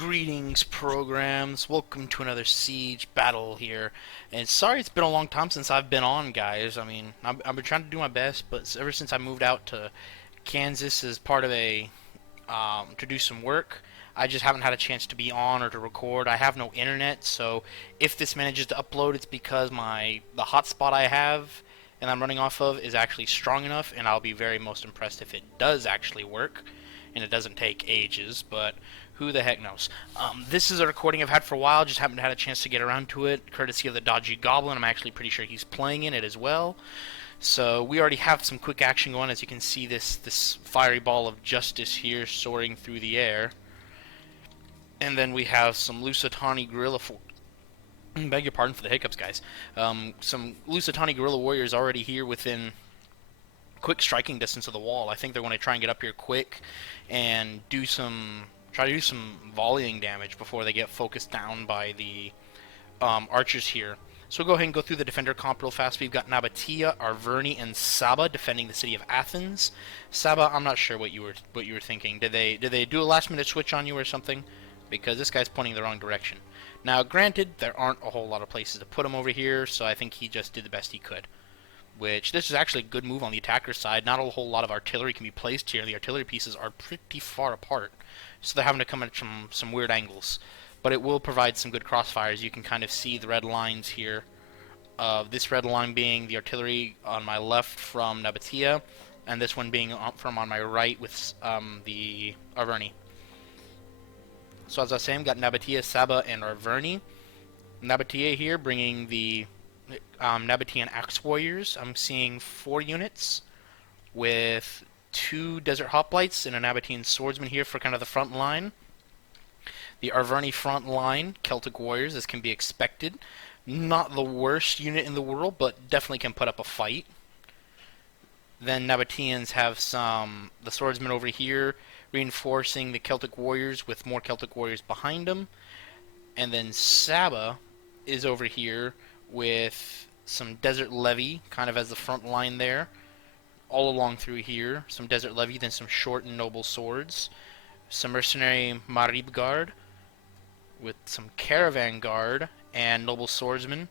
Greetings, programs. Welcome to another Siege battle here. And sorry it's been a long time since I've been on, guys. I mean, I've been trying to do my best, but ever since I moved out to Kansas as part of to do some work, I just haven't had a chance to be on or to record. I have no internet, so if this manages to upload, it's because the hotspot I have and I'm running off of is actually strong enough, and I'll be very most impressed if it does actually work and it doesn't take ages, but who the heck knows. This is a recording I've had for a while, just haven't had a chance to get around to it, courtesy of the Dodgy Goblin. I'm actually pretty sure he's playing in it as well. So we already have some quick action going. As you can see, this fiery ball of justice here soaring through the air. And then we have some Lusitani guerrilla beg your pardon for the hiccups, guys. Some Lusitani guerrilla warriors already here within quick striking distance of the wall. I think they're going to try and get up here quick and try to do some volleying damage before they get focused down by the archers here. So we'll go ahead and go through the defender comp real fast. We've got Nabatea, Arverni, and Saba defending the city of Athens. Saba, I'm not sure what you were thinking. Did they do a last minute switch on you or something? Because this guy's pointing the wrong direction. Now, granted, there aren't a whole lot of places to put him over here, so I think he just did the best he could. Which, this is actually a good move on the attacker's side. Not a whole lot of artillery can be placed here. The artillery pieces are pretty far apart, so they're having to come at from some weird angles. But it will provide some good crossfires. You can kind of see the red lines here. This red line being the artillery on my left from Nabatea, and this one being from on my right with the Arverni. So as I was saying, got Nabatea, Saba, and Arverni. Nabatea here bringing the Nabatean Axe Warriors. I'm seeing 4 units with 2 Desert Hoplites and a Nabatean Swordsman here for kind of the front line. The Arverni front line, Celtic Warriors, as can be expected. Not the worst unit in the world, but definitely can put up a fight. Then Nabateans have the Swordsmen over here, reinforcing the Celtic Warriors with more Celtic Warriors behind them. And then Saba is over here with some Desert Levy, kind of as the front line there. All along through here, some Desert Levy, then some short and noble swords. Some Mercenary Marib Guard, with some Caravan Guard and Noble Swordsmen,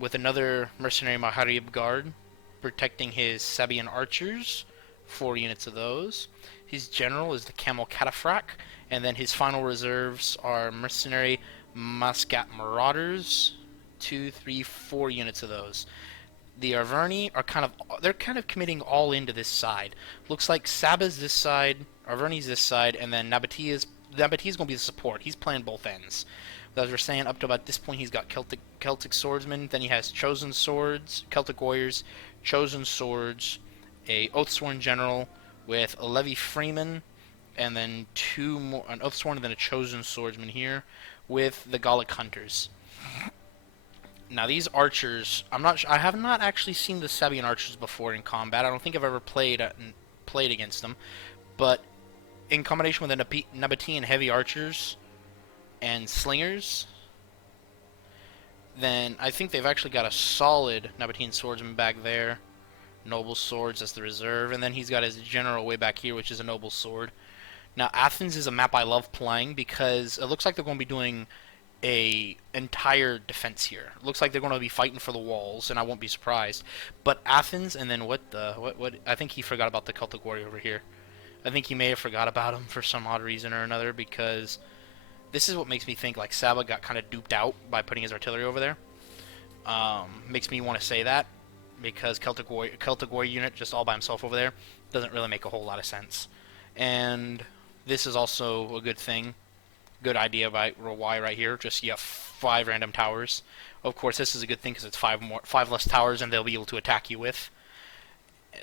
with another Mercenary Maharib Guard protecting his Sabian Archers, 4 units of those. His general is the Camel Cataphracts, and then his final reserves are Mercenary Muscat Marauders, 2, 3, 4 units of those. The Arverni are kind of committing all into this side. Looks like Saba's this side, Arverni's this side, and then Nabatea's going to be the support. He's playing both ends. As we're saying, up to about this point, he's got Celtic Swordsmen. Then he has Chosen Swords, Celtic Warriors, Chosen Swords, a Oathsworn General with a Levy Freeman, and then 2 more, an Oathsworn and then a Chosen Swordsman here with the Gallic Hunters. Now these archers, I have not actually seen the Sabian archers before in combat. I don't think I've ever played against them, but in combination with the Nabatean heavy archers and slingers, then I think they've actually got a solid Nabatean swordsman back there. Noble swords as the reserve, and then he's got his general way back here, which is a noble sword. Now Athens is a map I love playing because it looks like they're going to be doing a entire defense here. It looks like they're going to be fighting for the walls, and I won't be surprised. But Athens, and then what I think he forgot about the Celtic warrior over here. I think he may have forgot about him for some odd reason or another, because this is what makes me think like Saba got kind of duped out by putting his artillery over there. Makes me want to say that, because Celtic warrior unit just all by himself over there doesn't really make a whole lot of sense. And this is also a good thing. Good idea by why right here. Just you have 5 random towers. Of course, this is a good thing because it's 5 less towers, and they'll be able to attack you with.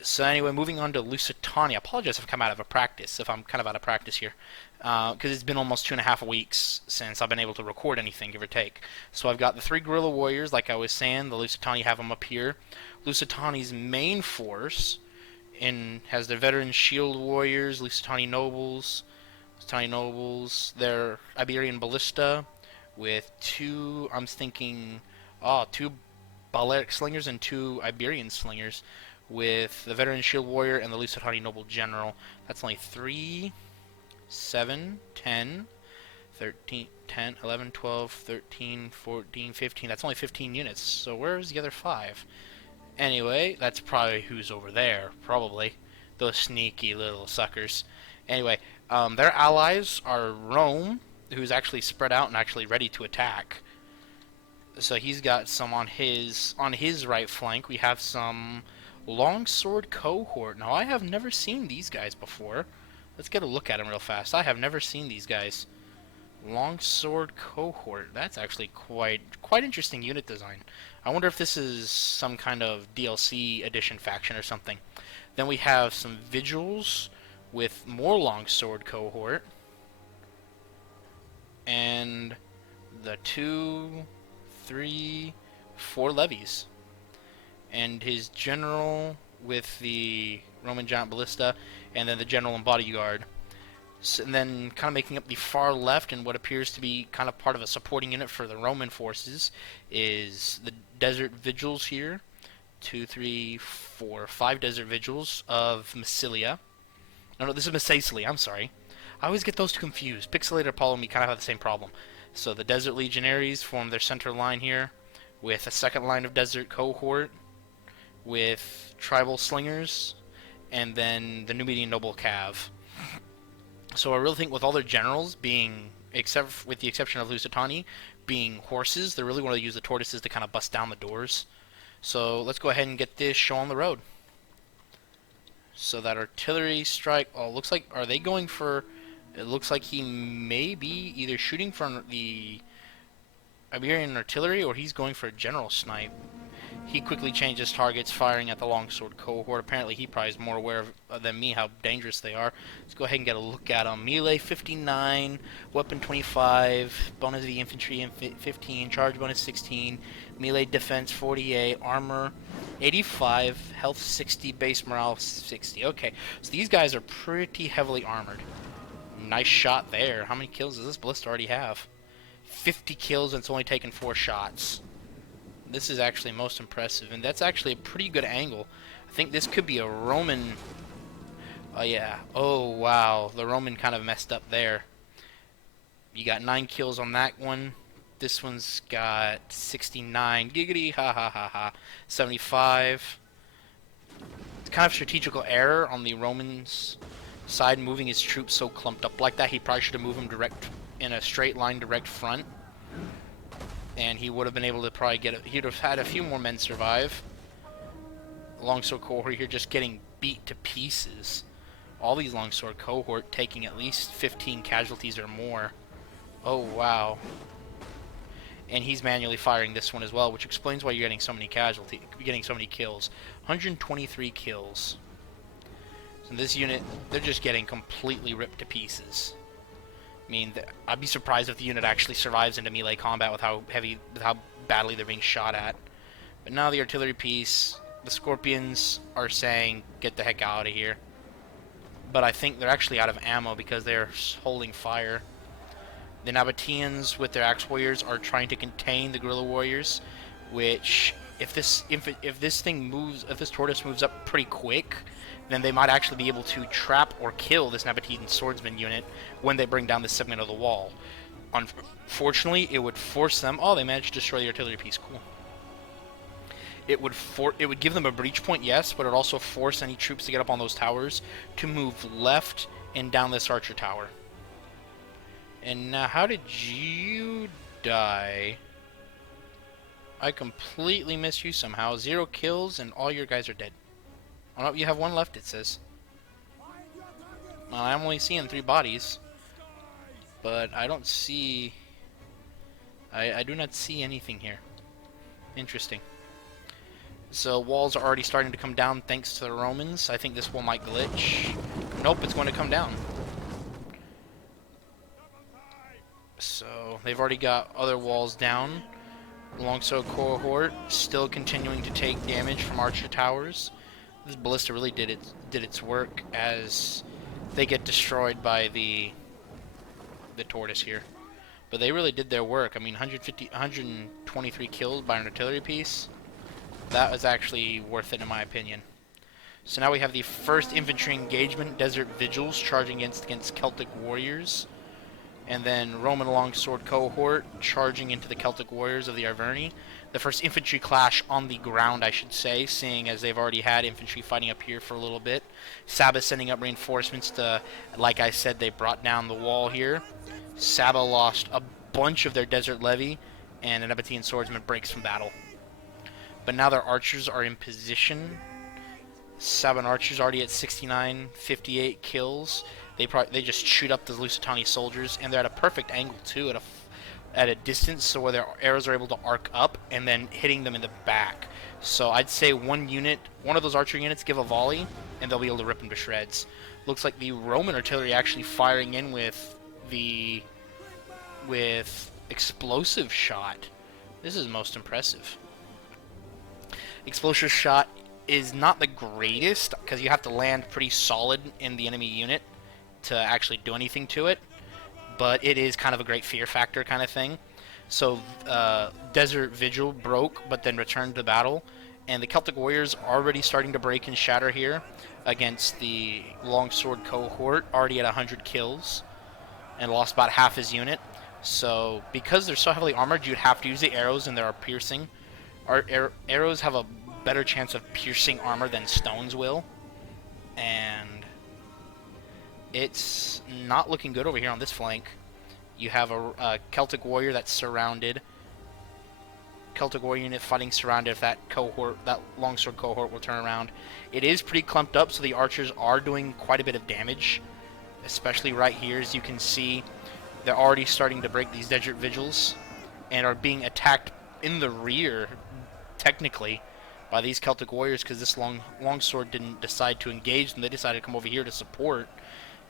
So anyway, moving on to Lusitania. I apologize if I'm kind of out of practice here, because it's been almost 2.5 weeks since I've been able to record anything, give or take. So I've got the 3 guerrilla warriors, like I was saying. The Lusitani have them up here. Lusitani's main force has their veteran shield warriors, Lusitani nobles. Their Iberian ballista with 2, I'm thinking, 2 Balearic slingers and 2 Iberian slingers with the veteran shield warrior and the Lusitani noble general. That's only 3, 7, 10, 13, 10, 11, 12, 13, 14, 15. That's only 15 units. So where's the other 5? Anyway, that's probably who's over there. Probably. Those sneaky little suckers. Anyway, their allies are Rome, who's actually spread out and actually ready to attack. So he's got some on his right flank. We have some longsword cohort. Now I have never seen these guys before. Let's get a look at them real fast. I have never seen these guys. Longsword cohort. That's actually quite interesting unit design. I wonder if this is some kind of DLC edition faction or something. Then we have some vigils with more longsword cohort. And the 2, 3, 4 levies. And his general with the Roman giant ballista, and then the general and bodyguard. So, and then kind of making up the far left and what appears to be kind of part of a supporting unit for the Roman forces is the desert vigils here. 2, 3, 4, 5 desert vigils of Massilia. No, this is Massalia, I'm sorry. I always get those two confused. Pixelated Apollo and me kind of have the same problem. So the Desert Legionaries form their center line here, with a second line of Desert Cohort, with Tribal Slingers, and then the Numidian Noble Cav. So I really think with all their generals being, with the exception of Lusitani, being horses, they really want to use the tortoises to kind of bust down the doors. So let's go ahead and get this show on the road. So that artillery strike, oh, looks like, are they going for, it looks like he may be either shooting from the Iberian artillery or he's going for a general snipe. He quickly changes targets, firing at the longsword cohort. Apparently he probably is more aware than me how dangerous they are. Let's go ahead and get a look at them. Melee 59, weapon 25, bonus of the infantry 15, charge bonus 16, melee defense 48, armor 85, health 60, base morale 60. Okay, so these guys are pretty heavily armored. Nice shot there. How many kills does this ballista already have? 50 kills and it's only taken 4 shots. This is actually most impressive, and that's actually a pretty good angle. I think this could be a Roman. Oh yeah. Oh wow. The Roman kind of messed up there. You got 9 kills on that one. This one's got 69. Giggity. Ha ha ha ha. 75. It's kind of strategical error on the Romans' side, moving his troops so clumped up like that. He probably should have moved them direct in a straight line, direct front. And he would have been able to probably get it. He'd have had a few more men survive. Longsword cohort here just getting beat to pieces. All these longsword cohort taking at least 15 casualties or more. Oh wow. And he's manually firing this one as well, which explains why you're getting so many casualties, getting so many kills. 123 kills. So this unit, they're just getting completely ripped to pieces. I mean, I'd be surprised if the unit actually survives into melee combat with how badly they're being shot at. But now the artillery piece, the Scorpions are saying, get the heck out of here. But I think they're actually out of ammo because they're holding fire. The Nabateans with their axe warriors are trying to contain the guerrilla warriors, which if this tortoise moves up pretty quick, then they might actually be able to trap or kill this Nabatean swordsman unit when they bring down this segment of the wall. Unfortunately, it would force them. Oh, they managed to destroy the artillery piece. Cool. It would give them a breach point, yes, but it would also force any troops to get up on those towers to move left and down this archer tower. And now, how did you die? I completely missed you somehow. 0 kills and all your guys are dead. Oh no, you have 1 left, it says. Well, I'm only seeing 3 bodies. But I don't see... I do not see anything here. Interesting. So walls are already starting to come down thanks to the Romans. I think this wall might glitch. Nope, it's going to come down. So they've already got other walls down. Longsword cohort still continuing to take damage from archer towers. This ballista really did its work as they get destroyed by the tortoise here. But they really did their work. I mean, 123 kills by an artillery piece. That was actually worth it in my opinion. So now we have the first infantry engagement, Desert Vigils, charging against Celtic warriors. and then Roman longsword cohort charging into the Celtic warriors of the Arverni. The first infantry clash on the ground, I should say, seeing as they've already had infantry fighting up here for a little bit. Saba sending up reinforcements to, like I said, they brought down the wall here. Saba lost a bunch of their desert levy, and an Nabatean swordsman breaks from battle. But now their archers are in position. Saban archers already at 69, 58 kills. They just shoot up the Lusitani soldiers, and they're at a perfect angle too, at a distance, so where their arrows are able to arc up and then hitting them in the back. So I'd say one of those archer units give a volley, and they'll be able to rip them to shreds. Looks like the Roman artillery actually firing in with explosive shot. This is most impressive. Explosive shot is not the greatest because you have to land pretty solid in the enemy unit to actually do anything to it, but it is kind of a great fear factor kind of thing. So Desert Vigil broke but then returned to battle, and the Celtic warriors already starting to break and shatter here against the longsword cohort, already at 100 kills and lost about half his unit. So because they're so heavily armored, you'd have to use the arrows, and they are piercing. Arrows have a better chance of piercing armor than stones will, and it's not looking good over here on this flank. You have a Celtic warrior that's surrounded. Celtic warrior unit fighting surrounded. If that longsword cohort will turn around, it is pretty clumped up, so the archers are doing quite a bit of damage, especially right here. As you can see, they're already starting to break these Desert Vigils and are being attacked in the rear, technically, by these Celtic warriors, because this longsword didn't decide to engage them. They decided to come over here to support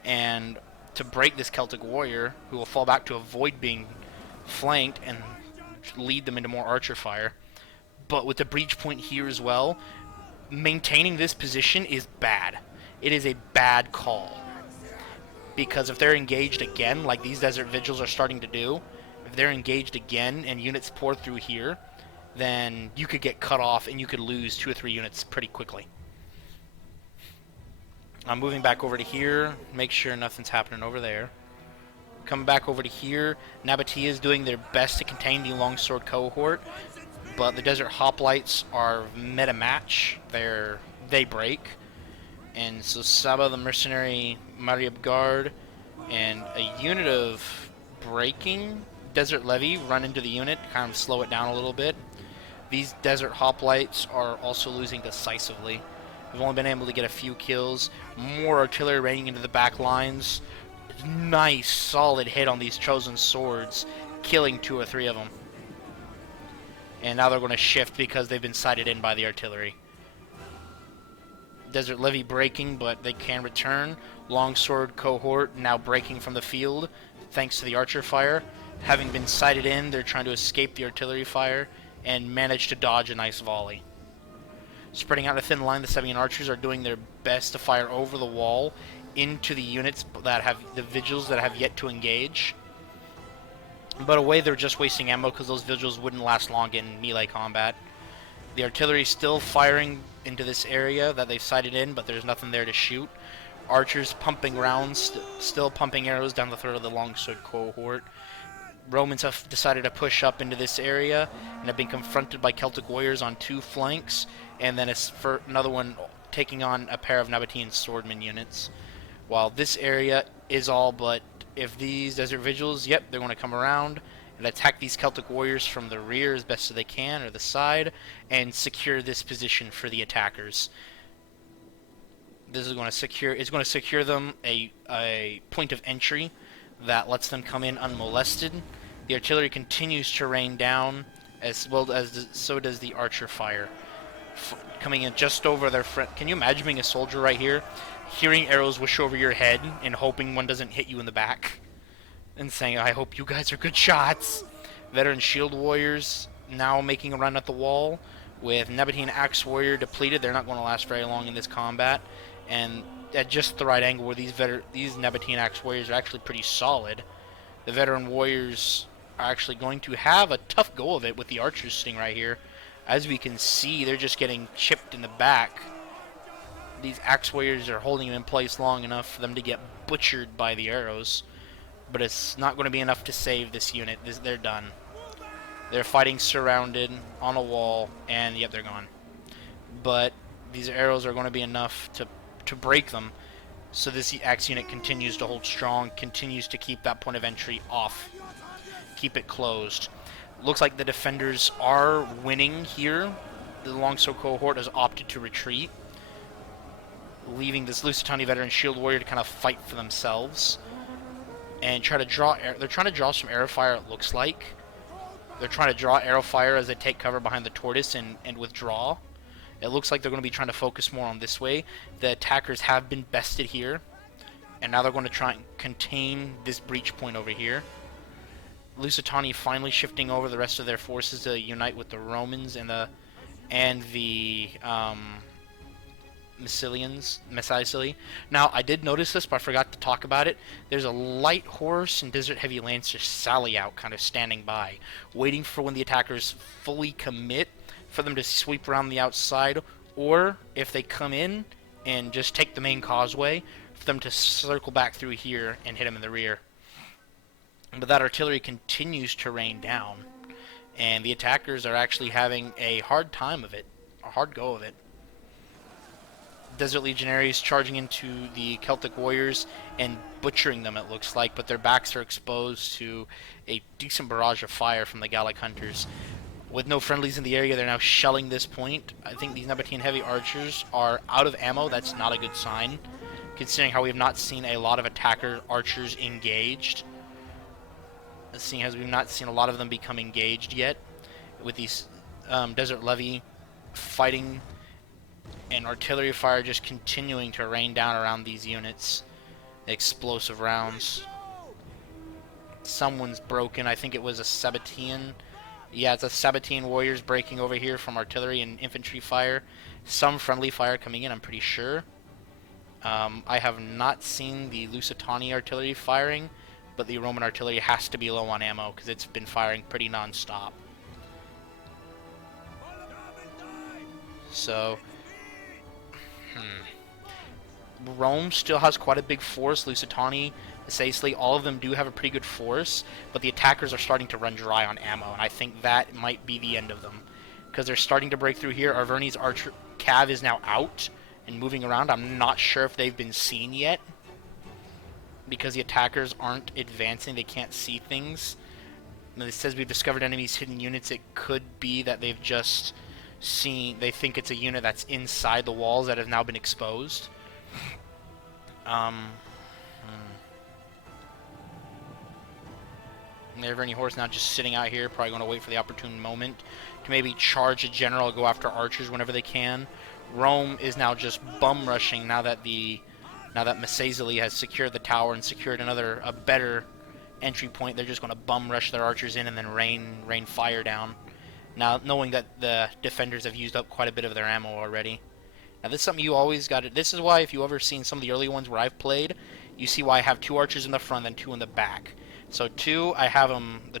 and to break this Celtic warrior, who will fall back to avoid being flanked and lead them into more archer fire. But with the breach point here as well, maintaining this position is bad. It is a bad call, because if they're engaged again, like these Desert Vigils are starting to do, if they're engaged again and units pour through here, then you could get cut off and you could lose 2 or 3 units pretty quickly. I'm moving back over to here, make sure nothing's happening over there. Coming back over to here, Nabatea is doing their best to contain the longsword cohort, but the Desert Hoplites are meta match. They break, and so Saba, the mercenary Mariab Guard, and a unit of breaking Desert Levy run into the unit, kind of slow it down a little bit. These Desert Hoplites are also losing decisively. We've only been able to get a few kills. More artillery raining into the back lines. Nice, solid hit on these chosen swords, killing 2 or 3 of them. And now they're going to shift because they've been sighted in by the artillery. Desert Levy breaking, but they can return. Longsword cohort now breaking from the field, thanks to the archer fire. Having been sighted in, they're trying to escape the artillery fire and manage to dodge a nice volley. Spreading out a thin line, the Sabian archers are doing their best to fire over the wall into the units that have the vigils that have yet to engage. But away, they're just wasting ammo because those vigils wouldn't last long in melee combat. The artillery is still firing into this area that they've sighted in, but there's nothing there to shoot. Archers pumping rounds, still pumping arrows down the throat of the longsword cohort. Romans have decided to push up into this area and have been confronted by Celtic warriors on 2 flanks, and then another one taking on a pair of Nabatean swordman units. While this area is all but, if these Desert Vigils, yep, they're going to come around and attack these Celtic warriors from the rear as best as they can, or the side, and secure this position for the attackers. This is going to secure them a point of entry that lets them come in unmolested. The artillery continues to rain down, as well as so does the archer fire, coming in just over their front. Can you imagine being a soldier right here, hearing arrows whoosh over your head and hoping one doesn't hit you in the back, and saying, I hope you guys are good shots? Veteran shield warriors now making a run at the wall, with Nabatean axe warrior depleted. They're not going to last very long in this combat, and at just the right angle where these Nabatean axe warriors are actually pretty solid. The veteran warriors are actually going to have a tough go of it with the archers sitting right here. As we can see, they're just getting chipped in the back. These axe warriors are holding them in place long enough for them to get butchered by the arrows. but it's not going to be enough to save this unit. They're done. They're fighting surrounded on a wall, and yep, they're gone. But these arrows are going to be enough to break them. So this Axe unit continues to hold strong, continues to keep that point of entry off, keep it closed. Looks like the defenders are winning here. The Longsword cohort has opted to retreat, leaving this Lusitani veteran shield warrior to kind of fight for themselves and try to draw. They're trying to draw some arrow fire. It looks like they're trying to draw arrow fire as they take cover behind the tortoise and withdraw. It looks like they're going to be trying to focus more on this way. The attackers have been bested here, and now they're going to try and contain this breach point over here. Lusitani finally shifting over the rest of their forces to unite with the Romans and the Massilians. Now, I did notice this, but I forgot to talk about it. There's a light horse and desert heavy lancer sally out, kind of standing by, waiting for when the attackers fully commit, for them to sweep around the outside, or if they come in and just take the main causeway, for them to circle back through here and hit them in the rear. But that artillery continues to rain down, and the attackers are actually having a hard time of it, a hard go of it. Desert Legionaries charging into the Celtic warriors and butchering them, it looks like, but their backs are exposed to a decent barrage of fire from the Gallic hunters. With no friendlies in the area, they're now shelling this point. I think these Nabatean heavy archers are out of ammo. That's not a good sign, considering how we have not seen a lot of attacker archers engaged. Seeing as we've not seen a lot of them become engaged yet, with these Desert Levy fighting and artillery fire just continuing to rain down around these units. Explosive rounds. Someone's broken. I think it was a Sabbatean. Yeah, it's a Sabbatean warriors breaking over here from artillery and infantry fire. Some friendly fire coming in, I'm pretty sure. I have not seen the Lusitani artillery firing, but the Roman artillery has to be low on ammo because it's been firing pretty non-stop. So, Rome still has quite a big force. Lusitani, Sicily, all of them do have a pretty good force, but the attackers are starting to run dry on ammo, and I think that might be the end of them, because they're starting to break through here. Arverni's archer cav is now out and moving around. I'm not sure if they've been seen yet, because the attackers aren't advancing. They can't see things. When it says we've discovered enemies' hidden units, it could be that they've just seen, they think it's a unit that's inside the walls that have now been exposed. The Arverni horse now just sitting out here, probably going to wait for the opportune moment to maybe charge a general, go after archers whenever they can. Rome is now just bum rushing now that Massilians has secured the tower and secured a better entry point. They're just going to bum rush their archers in and then rain fire down. Now, knowing that the defenders have used up quite a bit of their ammo already. Now, this is something you always got to... This is why, if you ever seen some of the early ones where I've played, you see why I have 2 archers in the front and 2 in the back. So the 2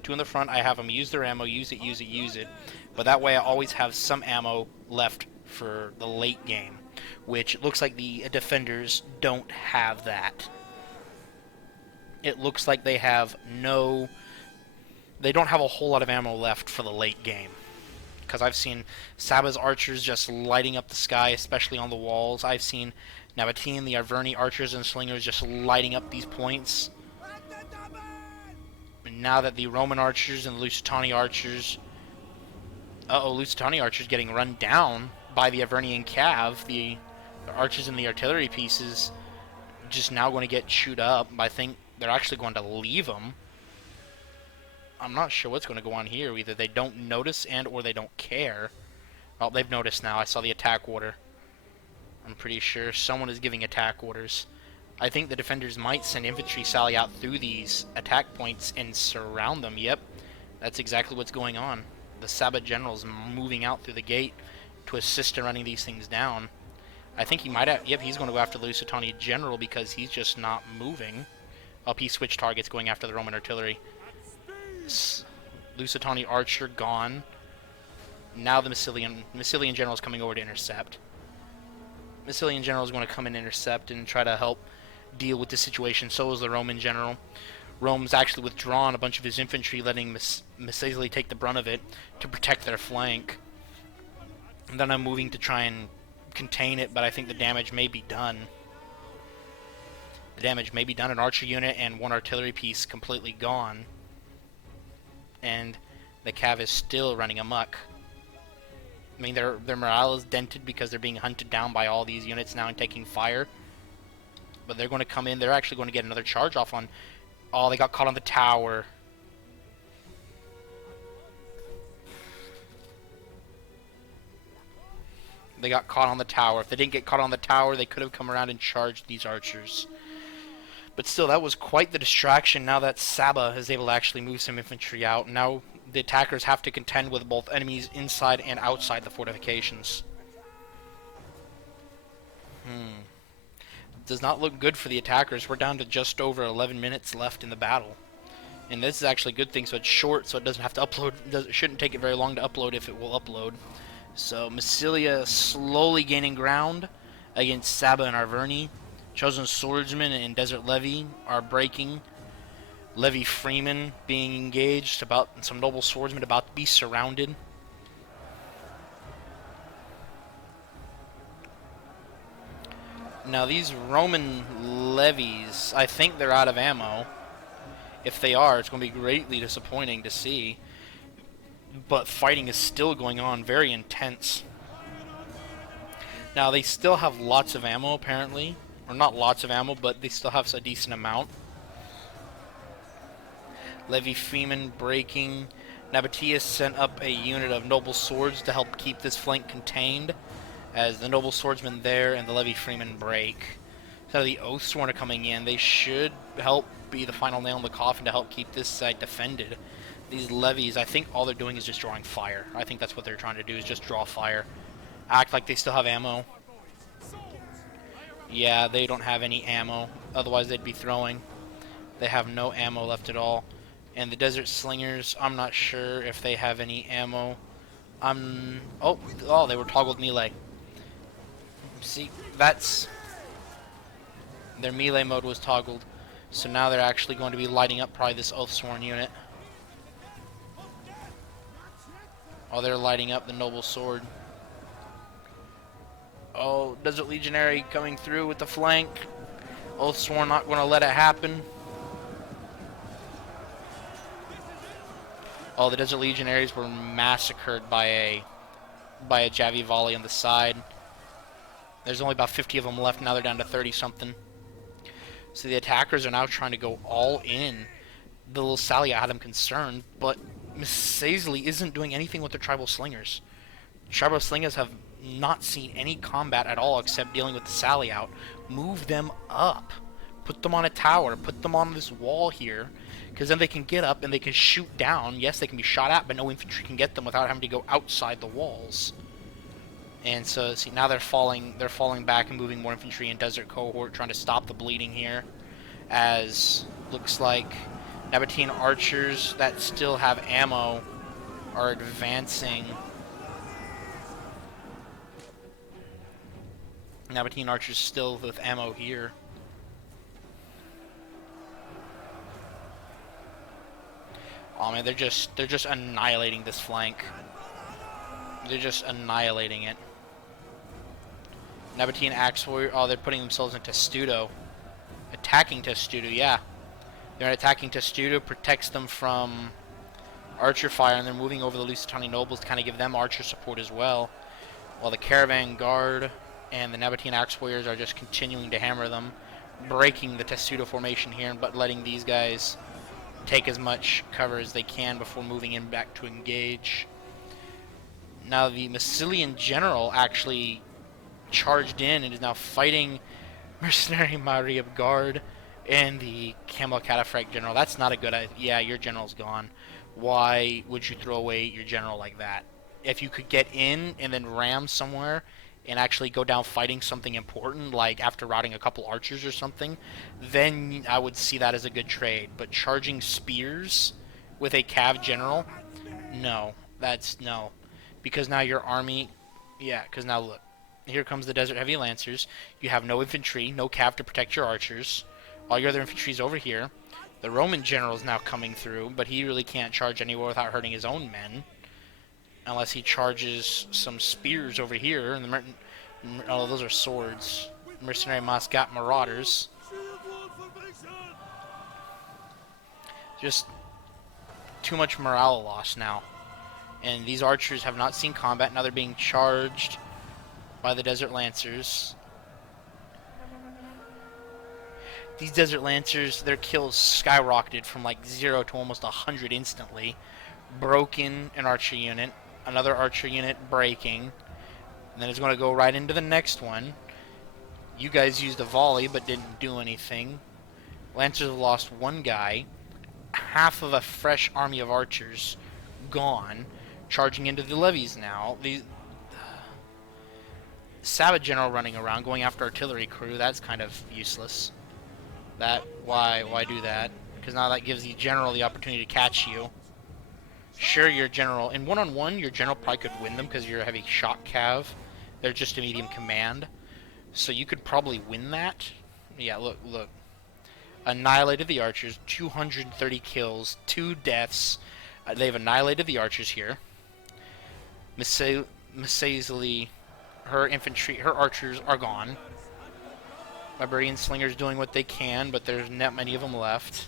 in the front, I have them use their ammo, use it. But that way I always have some ammo left for the late game, which it looks like the defenders don't have that. It looks like they don't have a whole lot of ammo left for the late game. Because I've seen Saba's archers just lighting up the sky, especially on the walls. I've seen Nabatean, the Arverni archers and slingers just lighting up these points. And now that the Roman archers and the Lusitani archers... Lusitani archers getting run down by the Arvernian cav. The archers and the artillery pieces just now going to get chewed up. I think they're actually going to leave them. I'm not sure what's going to go on here. Either they don't notice or they don't care. Oh, they've noticed now. I saw the attack order. I'm pretty sure someone is giving attack orders. I think the defenders might send infantry sally out through these attack points and surround them. Yep, that's exactly what's going on. The Sabbat general's moving out through the gate to assist in running these things down. I think he might have... Yep, he's going to go after the Lusitani general because he's just not moving. Up, he switched targets going after the Roman artillery. Lusitani archer gone. Now the Massilian general is coming over to intercept. Massilian general is going to come and intercept and try to help deal with the situation. So is the Roman general. Rome's actually withdrawn a bunch of his infantry, letting Misazeli take the brunt of it to protect their flank. And then I'm moving to try and contain it, but I think the damage may be done. The damage may be done. An archer unit and one artillery piece completely gone. And the Cav is still running amok. I mean, their morale is dented because they're being hunted down by all these units now and taking fire. But they're going to come in. They're actually going to get another charge off on... Oh, they got caught on the tower. They got caught on the tower. If they didn't get caught on the tower, they could have come around and charged these archers. But still, that was quite the distraction now that Saba is able to actually move some infantry out. Now the attackers have to contend with both enemies inside and outside the fortifications. Does not look good for the attackers. We're down to just over 11 minutes left in the battle. And this is actually a good thing, so it's short, so it doesn't have to upload. It shouldn't take it very long to upload if it will upload. So Massilia slowly gaining ground against Saba and Arverni. Chosen Swordsman and Desert Levy are breaking. Levy Freeman being engaged, about some noble swordsmen about to be surrounded. Now these Roman levies, I think they're out of ammo. If they are, it's going to be greatly disappointing to see. But fighting is still going on, very intense. Now they still have lots of ammo apparently. Or not lots of ammo, but they still have a decent amount. Levy Freeman breaking. Nabatius sent up a unit of noble swords to help keep this flank contained, as the noble swordsmen there and the Levy Freeman break. So the Oathsworn are coming in. They should help be the final nail in the coffin to help keep this side defended. These levies, I think all they're doing is just drawing fire. I think that's what they're trying to do, is just draw fire. Act like they still have ammo. Yeah, they don't have any ammo. Otherwise they'd be throwing. They have no ammo left at all. And the Desert Slingers, I'm not sure if they have any ammo. Oh, they were toggled melee. See, that's... Their melee mode was toggled. So now they're actually going to be lighting up probably this Oathsworn unit. Oh, they're lighting up the Noble Sword. Oh, Desert Legionary coming through with the flank. Oathsworn not going to let it happen. Oh, the Desert Legionaries were massacred by a Javi volley on the side. There's only about 50 of them left. Now they're down to 30-something. So the attackers are now trying to go all in. The little Salia had them concerned, but Miss Saisley isn't doing anything with the Tribal Slingers. Tribal Slingers have not seen any combat at all except dealing with the Sally out. Move them up. Put them on a tower. Put them on this wall here. Because then they can get up and they can shoot down. Yes, they can be shot at, but no infantry can get them without having to go outside the walls. And so, see, now they're falling back and moving more infantry in Desert Cohort, trying to stop the bleeding here. As looks like Nabatean archers that still have ammo are advancing. Nabatean archers still with ammo here. Oh man, they're just annihilating this flank. They're just annihilating it. Nabatean Axe Warrior, oh, they're putting themselves into Testudo. Attacking Testudo, yeah. They're attacking Testudo, protects them from archer fire, and they're moving over the Lusitani nobles to kind of give them archer support as well. While the Caravan Guard and the Nabatean Axe Warriors are just continuing to hammer them, breaking the Testudo formation here, but letting these guys take as much cover as they can before moving in back to engage. Now the Massilian general actually charged in and is now fighting Mercenary Mariab Guard and the Camel Cataphracts general. That's not a good idea. Yeah, your general's gone. Why would you throw away your general like that? If you could get in and then ram somewhere and actually go down fighting something important, like after routing a couple archers or something, then I would see that as a good trade. But charging spears with a Cav general, no. That's no. Because now your army, yeah, because now look, here comes the Desert Heavy Lancers. You have no infantry, no Cav to protect your archers. All your other infantry's over here. The Roman general is now coming through, but he really can't charge anywhere without hurting his own men. Unless he charges some spears over here. And oh, those are swords. Mercenary Mas got marauders. Just too much morale loss now. And these archers have not seen combat. Now they're being charged by the Desert Lancers. These Desert Lancers, their kills skyrocketed from like 0 to almost 100 instantly. Broken an archer unit. Another archer unit breaking. And then it's going to go right into the next one. You guys used a volley but didn't do anything. Lancers have lost one guy. Half of a fresh army of archers gone. Charging into the levies now. The Sabbath general running around going after artillery crew. That's kind of useless. Why do that? Because now that gives the general the opportunity to catch you. Sure, your general in one-on-one, your general probably could win them because you're a heavy shock cav. They're just a medium command, so you could probably win that. Yeah, look. Annihilated the archers, 230 kills, 2 deaths. They've annihilated the archers here. Misazeli, her infantry, her archers are gone. Barbarian slingers doing what they can, but there's not many of them left.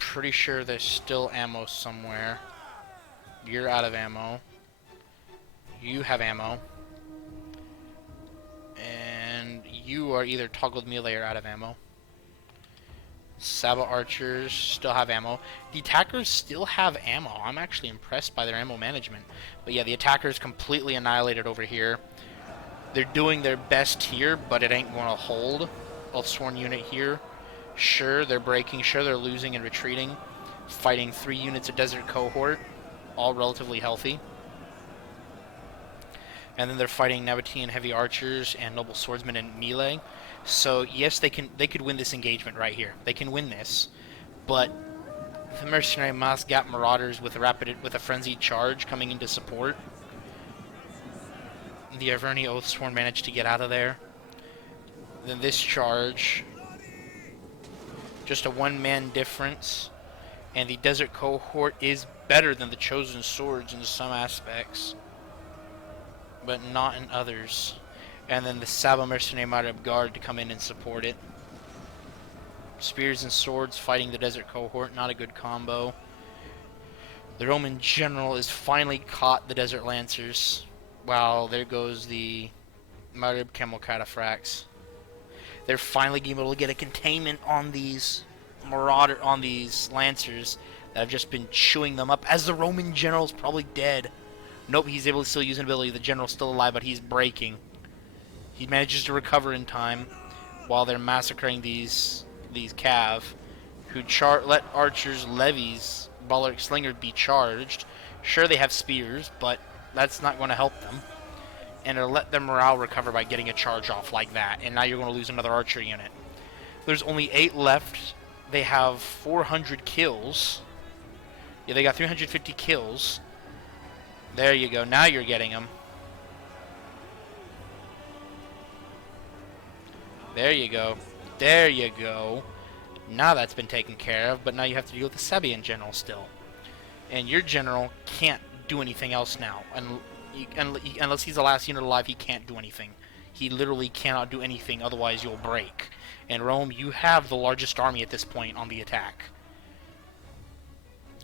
Pretty sure there's still ammo somewhere. You're out of ammo. You have ammo. And you are either toggled melee or out of ammo. Saba archers still have ammo. The attackers still have ammo. I'm actually impressed by their ammo management. But yeah, the attackers completely annihilated over here. They're doing their best here, but it ain't going to hold. Oathsworn unit here. Sure, they're breaking. Sure, they're losing and retreating. Fighting 3 units of Desert Cohort. All relatively healthy. And then they're fighting Nabatean heavy archers and noble swordsmen in melee. So yes, they could win this engagement right here. They can win this, but the mercenary Mas got marauders with a frenzied charge coming into support. The Averni Oathsworn managed to get out of there. Then this charge, just a one-man difference, and the Desert Cohort is better than the Chosen Swords in some aspects, but not in others. And then the Saba Mercenary Marab Guard to come in and support it. Spears and swords fighting the Desert Cohort, not a good combo. The Roman general has finally caught the Desert Lancers. Wow, there goes the Marib Camel Cataphracts. They're finally able to get a containment on these Lancers that have just been chewing them up, as the Roman general's probably dead. Nope, he's able to still use an ability. The general's still alive, but he's breaking. He manages to recover in time while they're massacring these cav, who let archers, levies, Balric Slinger be charged. Sure, they have spears, but that's not going to help them. And it'll let their morale recover by getting a charge off like that. And now you're going to lose another archer unit. There's only 8 left. They have 400 kills. Yeah, they got 350 kills. There you go. Now you're getting them. There you go. There you go. Now that's been taken care of, but now you have to deal with the Sabian general still. And your general can't do anything else now. Unless he's the last unit alive, he can't do anything. He literally cannot do anything, otherwise you'll break. And Rome, you have the largest army at this point on the attack.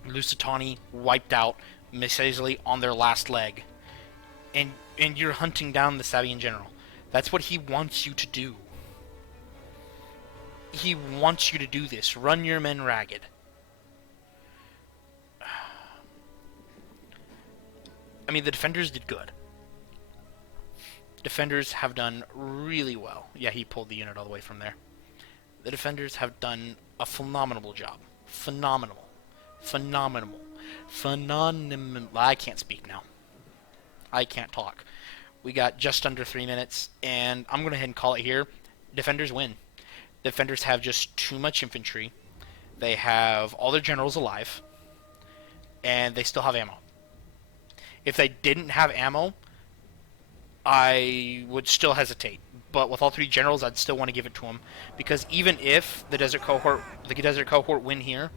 Lusitani wiped out Misazeli on their last leg. And you're hunting down the Sabian general. That's what he wants you to do. He wants you to do this. Run your men ragged. I mean, the defenders did good. Defenders have done really well. Yeah, he pulled the unit all the way from there. The defenders have done a phenomenal job. Phenomenal. I can't speak now. I can't talk. We got just under 3 minutes, and I'm going to go ahead and call it here. Defenders win. Defenders have just too much infantry. They have all their generals alive, and they still have ammo. If they didn't have ammo, I would still hesitate. but with all three generals, I'd still want to give it to him, because even if the Desert Cohort win here,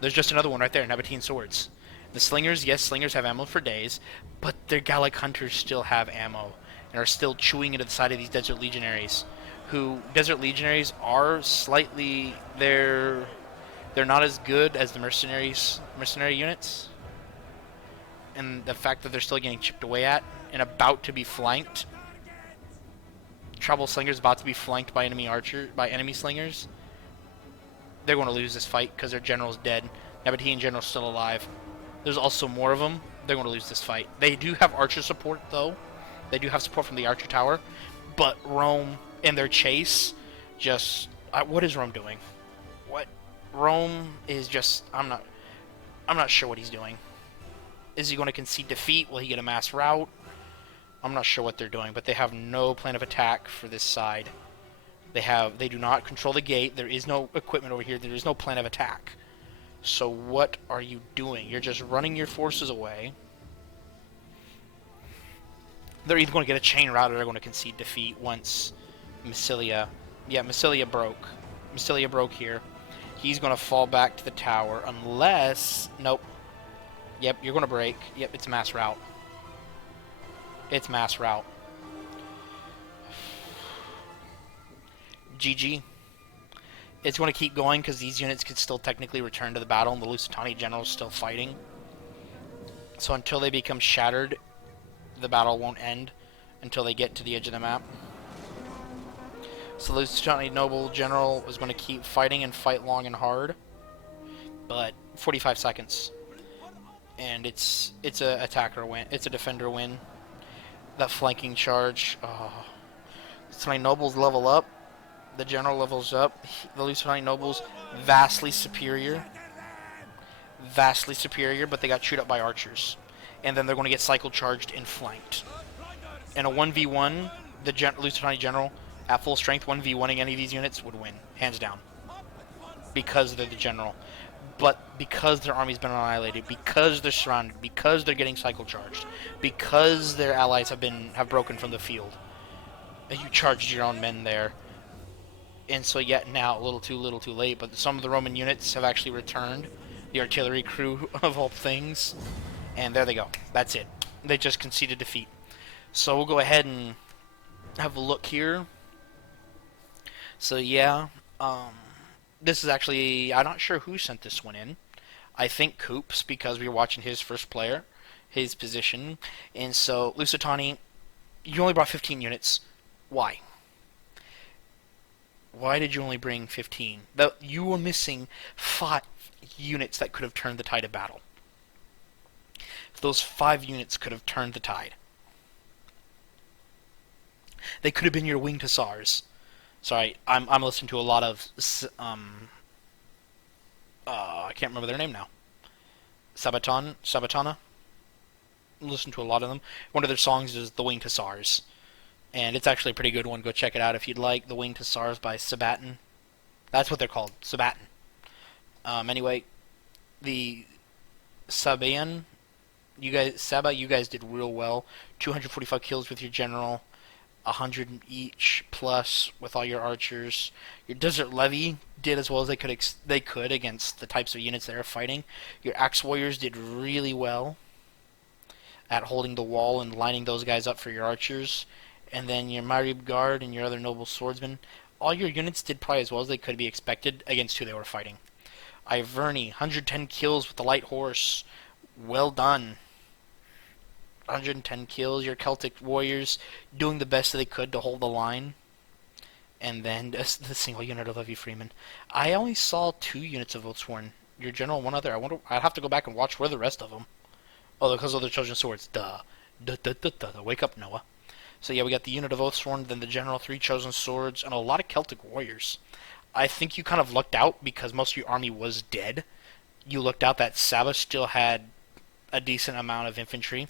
there's just another one right there, Nabatean Swords. The Slingers, yes, Slingers have ammo for days, but their Gallic Hunters still have ammo and are still chewing into the side of these Desert Legionaries. Desert Legionaries are slightly they're not as good as the mercenary units, and the fact that they're still getting chipped away at and about to be flanked. Trouble Slingers about to be flanked by enemy slingers. They're going to lose this fight because their general's dead. Nabatean general's still alive. There's also more of them. They're going to lose this fight. They do have archer support, though. They do have support from the archer tower. But Rome, in their chase, just... what is Rome doing? What? Rome is just... I'm not sure what he's doing. Is he going to concede defeat? Will he get a mass rout? I'm not sure what they're doing, but they have no plan of attack for this side. They do not control the gate. There is no equipment over here. There is no plan of attack. So what are you doing? You're just running your forces away. They're either going to get a chain rout or they're going to concede defeat once Massilia... Yeah, Massilia broke. Massilia broke here. He's going to fall back to the tower unless... Nope. Yep, you're going to break. Yep, it's mass rout. It's mass rout. GG. It's going to keep going because these units could still technically return to the battle and the Lusitani general is still fighting. So until they become shattered, the battle won't end until they get to the edge of the map. So the Lusitani noble general is going to keep fighting and fight long and hard. But 45 seconds. And it's a attacker win. It's a defender win. That flanking charge. Oh. Lusitani nobles level up. The general levels up. The Lusitani nobles vastly superior. Vastly superior, but they got chewed up by archers. And then they're going to get cycle charged and flanked. In a 1v1, the Lusitani general, at full strength, 1v1ing any of these units would win. Hands down. Because they're the general. But because their army's been annihilated, because they're surrounded, because they're getting cycle charged, because their allies have broken from the field, you charged your own men there. And so yet now, a little too late, but some of the Roman units have actually returned. The artillery crew, of all things. And there they go. That's it. They just conceded defeat. So we'll go ahead and have a look here. So yeah, this is actually, I'm not sure who sent this one in. I think Coops, because we were watching his first player, his position. And so, Lusitani, you only brought 15 units. Why? Why did you only bring 15? You were missing 5 units that could have turned the tide of battle. Those 5 units could have turned the tide. They could have been your winged hussars. Sorry, I'm listening to a lot of I can't remember their name now. Sabatana. Listen to a lot of them. One of their songs is The Winged Hussars. And it's actually a pretty good one. Go check it out if you'd like. The Winged Hussars by Sabaton. That's what they're called. Sabaton. Anyway, the Sabaean, you guys did real well. 245 kills with your general. 100 each plus with all your archers. Your Desert Levy did as well as they could against the types of units they were fighting. Your Axe Warriors did really well at holding the wall and lining those guys up for your archers. And then your Marib Guard and your other noble swordsmen, all your units did probably as well as they could be expected against who they were fighting. Iverni, 110 kills with the light horse. Well done. 110 kills. Your Celtic warriors doing the best that they could to hold the line. And then the single unit of Levy Freeman. I only saw 2 units of Oathsworn. Your general, one other. I'd have to go back and watch where the rest of them. Oh, because of the Chosen Swords. Duh. Wake up, Noah. So yeah, we got the unit of Oathsworn, then the general, 3 Chosen Swords, and a lot of Celtic warriors. I think you kind of lucked out because most of your army was dead. You looked out that Saba still had a decent amount of infantry.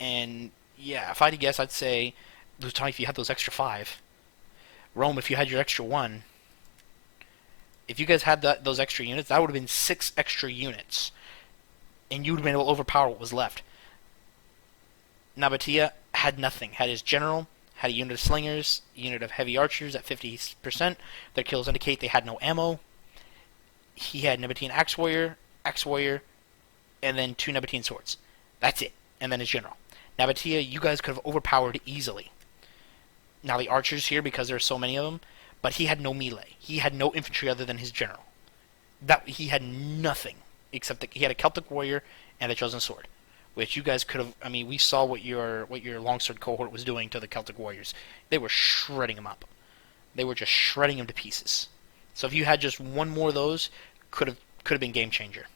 And yeah, if I had to guess, I'd say Lusitani if you had those extra 5. Rome if you had your extra 1. If you guys had those extra units, that would have been 6 extra units. And you would have been able to overpower what was left. Nabatea had nothing. Had his general, had a unit of slingers, a unit of heavy archers at 50%. Their kills indicate they had no ammo. He had Nabatean Axe Warrior, and then 2 Nabatean swords. That's it. And then his general. Nabatea, you guys could have overpowered easily. Now the archers here, because there are so many of them, but he had no melee. He had no infantry other than his general. That he had nothing except that he had a Celtic warrior and a chosen sword, which you guys could have. I mean, we saw what your longsword cohort was doing to the Celtic warriors. They were shredding them up. They were just shredding them to pieces. So if you had just one more of those, could have been game changer.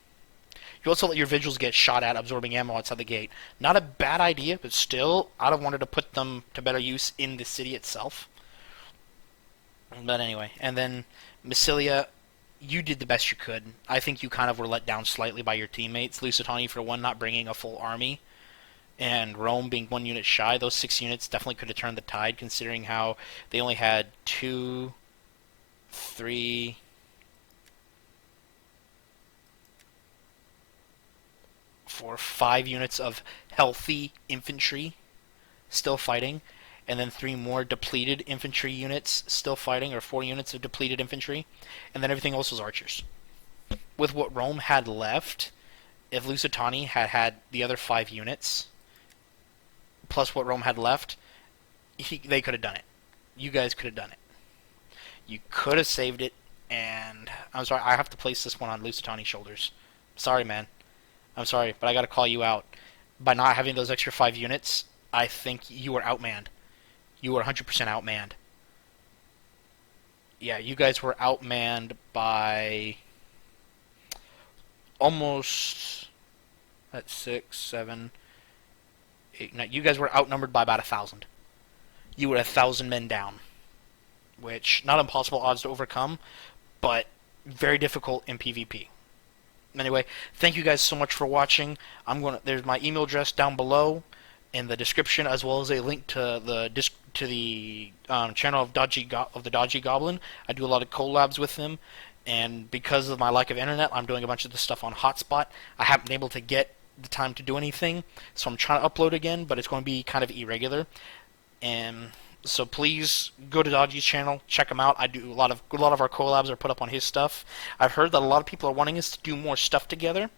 You also let your vigils get shot at, absorbing ammo outside the gate. Not a bad idea, but still, I'd have wanted to put them to better use in the city itself. But anyway, and then Massilia, you did the best you could. I think you kind of were let down slightly by your teammates. Lusitani, for one, not bringing a full army, and Rome being 1 unit shy. Those 6 units definitely could have turned the tide, considering how they only had 2, 3, 4, 5 units of healthy infantry still fighting, and then 3 more depleted infantry units still fighting, or 4 units of depleted infantry, and then everything else was archers. With what Rome had left, if Lusitani had had the other 5 units, plus what Rome had left, they could have done it. You guys could have done it. You could have saved it, and I'm sorry, I have to place this one on Lusitani's shoulders. Sorry, man. I'm sorry, but I gotta call you out. By not having those extra 5 units, I think you were outmanned. You were 100% outmanned. Yeah, you guys were outmanned by almost, that's 6, 7, 8, 9. You guys were outnumbered by about 1,000. You were 1,000 men down, which not impossible odds to overcome, but very difficult in PvP. Anyway, thank you guys so much for watching. There's my email address down below in the description, as well as a link to the channel of the Dodgy Goblin. I do a lot of collabs with him, and because of my lack of internet, I'm doing a bunch of this stuff on Hotspot. I haven't been able to get the time to do anything, so I'm trying to upload again, but it's going to be kind of irregular. And so please go to Dodgy's channel, check him out. I do a lot of our collabs are put up on his stuff. I've heard that a lot of people are wanting us to do more stuff together,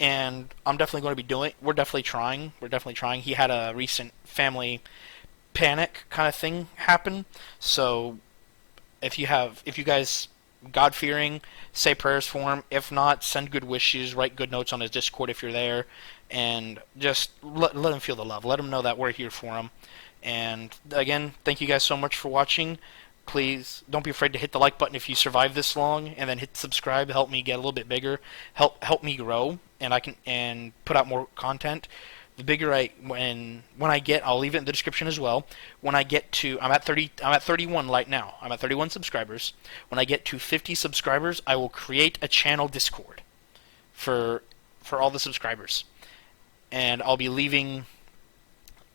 and I'm definitely going to be doing. We're definitely trying. He had a recent family panic kind of thing happen, so if you guys God-fearing, say prayers for him. If not, send good wishes, write good notes on his Discord if you're there, and just let him feel the love. Let him know that we're here for him. And again, thank you guys so much for watching. Please don't be afraid to hit the like button if you survive this long, and then hit subscribe. Help me get a little bit bigger. Help me grow, and I can put out more content. The bigger when I get, I'll leave it in the description as well. When I get to, I'm at 31 right now. I'm at 31 subscribers. When I get to 50 subscribers, I will create a channel Discord for all the subscribers, and I'll be leaving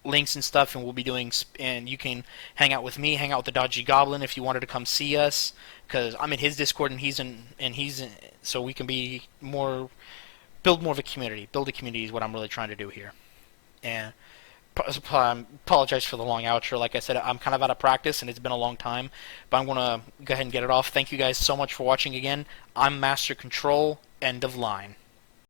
links and stuff, and we'll be doing, and you can hang out with me, hang out with the Dodgy Goblin if you wanted to come see us, because I'm in his Discord and he's in, so we can be build more of a community. Build a community is what I'm really trying to do here. And apologize for the long outro. Like I said, I'm kind of out of practice and it's been a long time, but I'm gonna go ahead and get it off. Thank you guys so much for watching again. I'm Master Control. End of line.